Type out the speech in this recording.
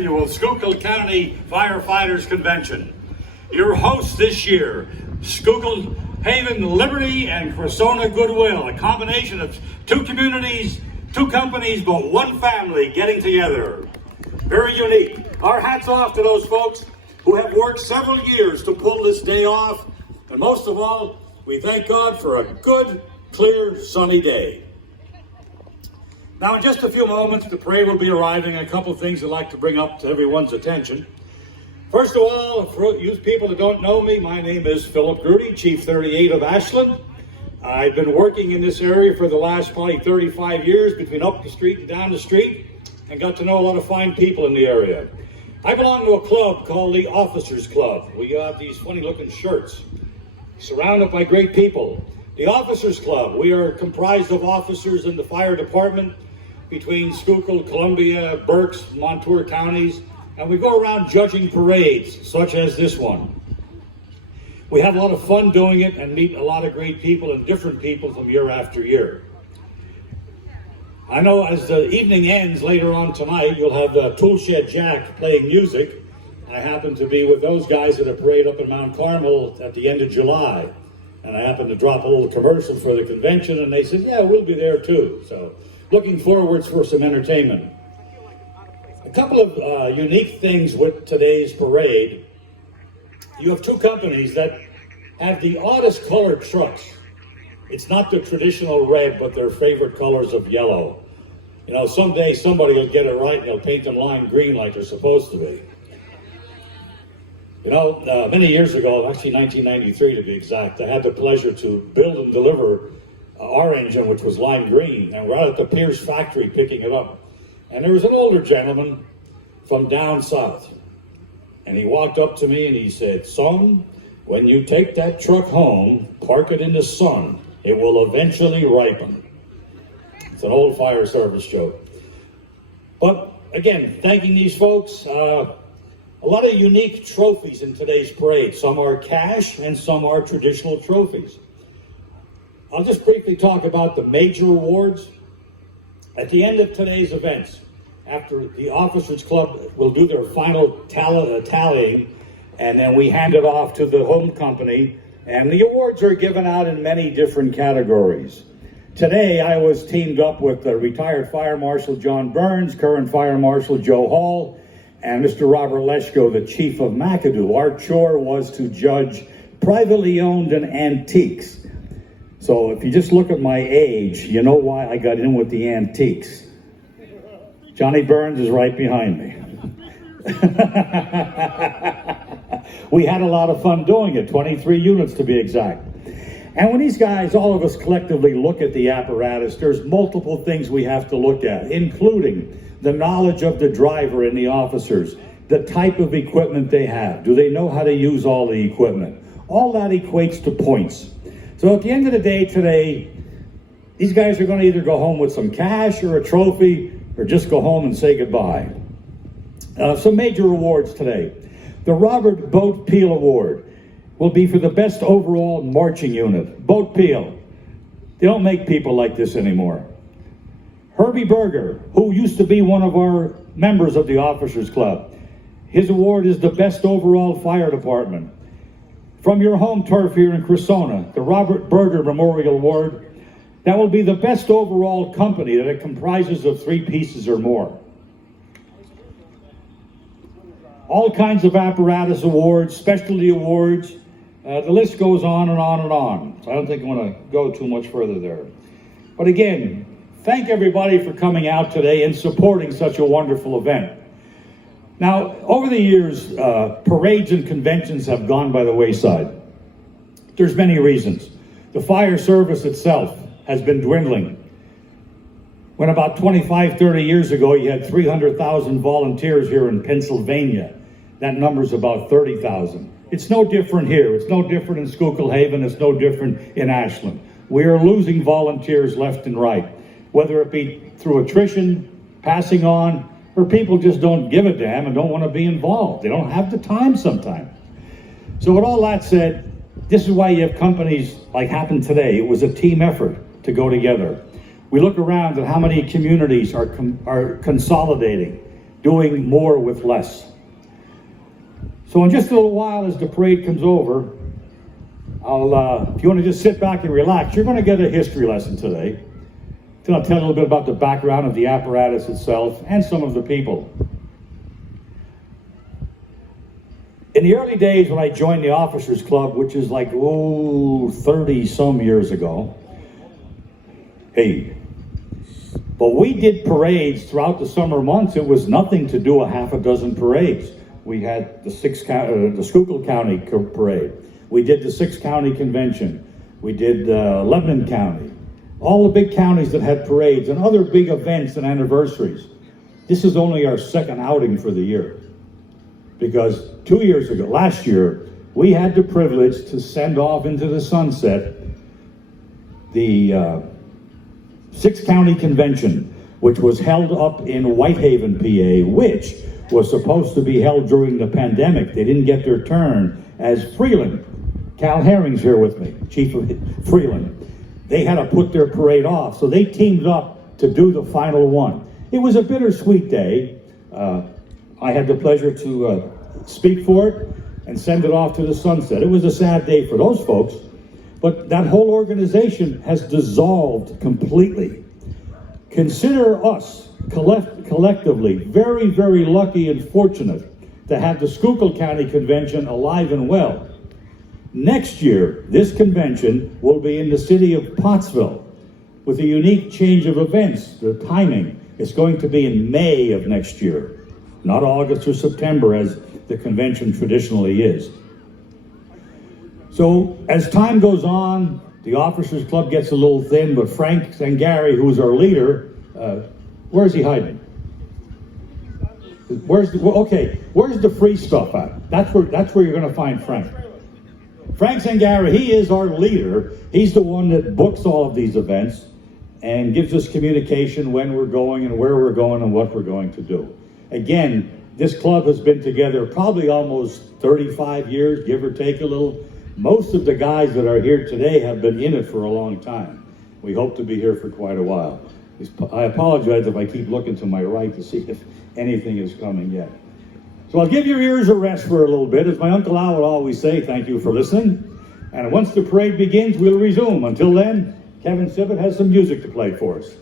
Annual Schuylkill County Firefighters Convention. Your hosts this year, Schuylkill Haven Liberty and Cressona Goodwill, a combination of two communities, two companies, but one family getting together. Very unique. Our hats off to those folks who have worked several years to pull this day off. And most of all, we thank God for a good, clear, sunny day. Now, in just a few moments, the parade will be arriving. A couple of things I'd like to bring up to everyone's attention. First of all, for you people that don't know me, my name is Philip Groody, Chief 38 of Ashland. I've been working in this area for the last probably 35 years, between up the street and down the street, and got to know a lot of fine people in the area. I belong to a club called the Officers Club. We have these funny-looking shirts, surrounded by great people. The Officers Club, we are comprised of officers in the fire department, between Schuylkill, Columbia, Berks, Montour counties, and we go around judging parades, such as this one. We have a lot of fun doing it and meet a lot of great people and different people from year after year. I know as the evening ends later on tonight, you'll have Toolshed Jack playing music. I happen to be with those guys at a parade up in Mount Carmel at the end of July. And I happened to drop a little commercial for the convention, and they said, yeah, we'll be there too. So looking forward for some entertainment. A couple of unique things with today's parade. You have two companies that have the oddest colored trucks. It's not the traditional red, but their favorite colors of yellow. You know, someday somebody will get it right and they'll paint them lime green like they're supposed to be. You know, many years ago, actually 1993 to be exact, I had the pleasure to build and deliver our engine, which was lime green, and we're out at the Pierce factory picking it up. And there was an older gentleman from down south, and he walked up to me and he said, son, when you take that truck home, park it in the sun. It will eventually ripen. It's an old fire service joke. But again, thanking these folks, a lot of unique trophies in today's parade. Some are cash and some are traditional trophies. I'll just briefly talk about the major awards. At the end of today's events, after the Officers Club will do their final tallying, and then we hand it off to the home company, and the awards are given out in many different categories. Today, I was teamed up with retired Fire Marshal John Burns, current Fire Marshal Joe Hall, and Mr. Robert Leschko, the Chief of McAdoo. Our chore was to judge privately owned and antiques. So if you just look at my age, you know why I got in with the antiques. Johnny Burns is right behind me. We had a lot of fun doing it, 23 units to be exact. And when these guys, all of us collectively look at the apparatus, there's multiple things we have to look at, including the knowledge of the driver and the officers, the type of equipment they have. Do they know how to use all the equipment? All that equates to points. So at the end of the day today, these guys are going to either go home with some cash or a trophy, or just go home and say goodbye. Some major awards today. The Robert Boat Peel Award will be for the best overall marching unit. Boat Peel. They don't make people like this anymore. Herbie Berger, who used to be one of our members of the Officers Club. His award is the best overall fire department. From your home turf here in Cressona, the Robert Berger Memorial Award, that will be the best overall company that it comprises of 3 pieces or more. All kinds of apparatus awards, specialty awards, the list goes on and on and on. So I don't think I want to go too much further there. But again, thank everybody for coming out today and supporting such a wonderful event. Now, over the years, parades and conventions have gone by the wayside. There's many reasons. The fire service itself has been dwindling. When about 25, 30 years ago, you had 300,000 volunteers here in Pennsylvania. That number's about 30,000. It's no different here. It's no different in Schuylkill Haven. It's no different in Ashland. We are losing volunteers left and right, whether it be through attrition, passing on, or people just don't give a damn and don't want to be involved. They don't have the time sometimes. So with all that said, this is why you have companies like happened today. It was a team effort to go together. We look around at how many communities are consolidating. doing more with less. So in just a little while, as the parade comes over, if you want to just sit back and relax, you're going to get a history lesson today. Then I'll tell you a little bit about the background of the apparatus itself and some of the people. In the early days when I joined the Officers Club, which is like, 30 some years ago, but we did parades throughout the summer months. It was nothing to do a half a dozen parades. We had the Schuylkill County parade. We did the 6 county convention. We did Lebanon County. All the big counties that had parades and other big events and anniversaries. This is only our second outing for the year. Because 2 years ago, last year, we had the privilege to send off into the sunset the 6 county convention, which was held up in Whitehaven, PA, which was supposed to be held during the pandemic. They didn't get their turn as Freeland. Cal Herring's here with me, Chief of Freeland. They had to put their parade off, so they teamed up to do the final one. It was a bittersweet day. I had the pleasure to speak for it and send it off to the sunset. It was a sad day for those folks, but that whole organization has dissolved completely. Consider us collectively very, very lucky and fortunate to have the Schuylkill County Convention alive and well. Next year, this convention will be in the city of Pottsville with a unique change of events. The timing is going to be in May of next year, not August or September as the convention traditionally is. So as time goes on, the Officers Club gets a little thin, but Frank Zangari, who's our leader, where's he hiding? Where's the free stuff at? That's where you're gonna find Frank. Frank Zangari, he is our leader. He's the one that books all of these events and gives us communication when we're going and where we're going and what we're going to do. Again, this club has been together probably almost 35 years, give or take a little. Most of the guys that are here today have been in it for a long time. We hope to be here for quite a while. I apologize if I keep looking to my right to see if anything is coming yet. So I'll give your ears a rest for a little bit. As my Uncle Al would always say, thank you for listening. And once the parade begins, we'll resume. Until then, Kevin Sibbett has some music to play for us.